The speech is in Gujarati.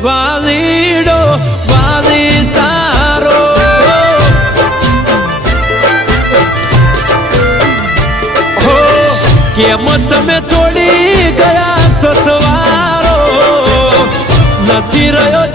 વાલીડો વાલી તારો હો કેમ તમે છોડી ગયા સતવારો નથી રહ્યો